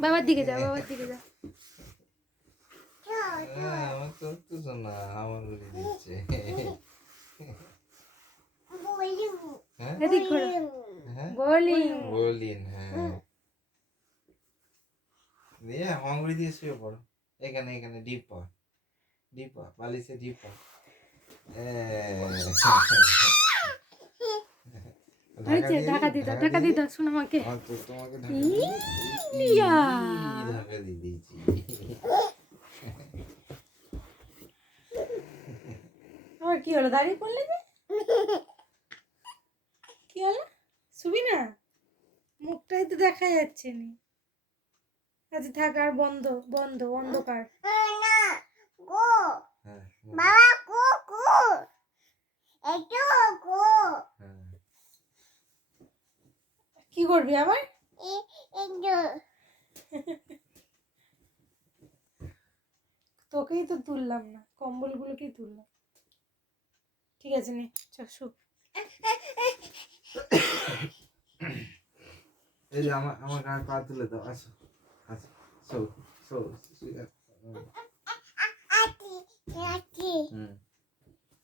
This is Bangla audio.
বাবার দিকে যাও, বাবার দিকে যাও। আমার তো না আমার দিচ্ছে। এদিক ঘোরো। বোলিং বলিন হ্যাঁ দিয়ে হামাগুড়ি দিয়ে শুয়ে পড়ো। এখানে এখানে ডিপা ডিপা বালিশে ডিপা। হয়েছে, ঢাকা দিয়ে দাও, ঢাকা দিয়ে দাও, শোনো আমাকে। তোমাকে ইয়া ঢাকা দিয়ে দিয়েছি। আমার কি হলো, দাঁড়িয়ে পড়লে যে? কি হলো, শুবি না? মুখটাই তো দেখা যাচ্ছে না। আজ থাক, আর বন্ধ বন্ধ অন্ধকার। কি করবি আবার? তোকেই তো তুললাম না, কম্বলগুলোকেই তুললাম। ঠিক আছে নে, চল শু। এই যে আমার গায়ে পা তুলে দাও। আসো আসো শো শো। হুম